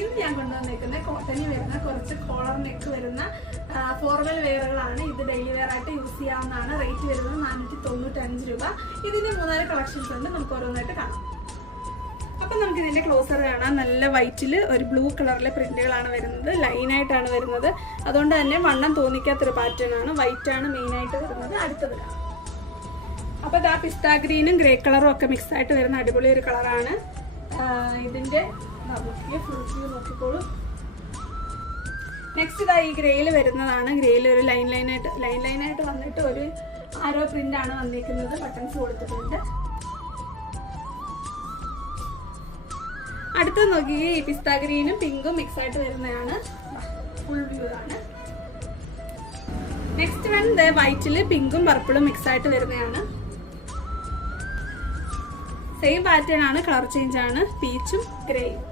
ഇന്ന് ഞാൻ കൊണ്ടുവന്നേക്കുന്ന കോട്ടണിൽ വരുന്ന കുറച്ച് കോളർ നെക്ക് വരുന്ന ഫോർമൽ വെയറുകളാണ്. ഇത് ഡെയിലി വെയർ ആയിട്ട് യൂസ് ചെയ്യാവുന്നതാണ്. റേറ്റ് വരുന്നത് 495 രൂപ. ഇതിന്റെ 3-4 കളക്ഷൻസ് ഉണ്ട്. നമുക്ക് ഓരോന്നായിട്ട് കാണാം. അപ്പം നമുക്ക് ഇതിന്റെ ക്ലോസർ കാണാം. നല്ല വൈറ്റിൽ ഒരു ബ്ലൂ കളറിലെ പ്രിന്റുകളാണ് വരുന്നത്. ലൈനായിട്ടാണ് വരുന്നത്. അതുകൊണ്ട് തന്നെ വണ്ണം തോന്നിക്കാത്തൊരു പാറ്റേൺ ആണ്. വൈറ്റ് ആണ് മെയിൻ ആയിട്ട് വരുന്നത്. അടുത്തത് കാണാം. അപ്പോൾ ഇതാ പിസ്ത ഗ്രീനും ഗ്രേ കളറും ഒക്കെ മിക്സ് ആയിട്ട് വരുന്ന അടിപൊളി ഒരു കളറാണ്. ഇതിന്റെ ഫുൾ വ്യൂ നോക്കിക്കോളൂ. നെക്സ്റ്റ് ഇതാ ഈ ഗ്രേയിൽ വരുന്നതാണ്. ഗ്രേയിൽ ഒരു ലൈൻ ലൈനായിട്ട് വന്നിട്ട് ഒരു ആരോ പ്രിന്റ് ആണ് വന്നിരിക്കുന്നത്. ബട്ടൺസ് കൊടുത്തിട്ടുണ്ട്. അടുത്തത് നോക്കി ഈ പിസ്ത ഗ്രീനും പിങ്കും മിക്സ് ആയിട്ട് വരുന്നതാണ്. ഫുൾ വ്യൂ ആണ്. നെക്സ്റ്റ് വൺ വൈറ്റില് പിങ്കും പർപ്പിളും മിക്സ് ആയിട്ട് വരുന്നതാണ്. സെയിം പാറ്റേൺ ആണ്, കളർ ചേഞ്ച് ആണ്. പീച്ചും ഗ്രേയും.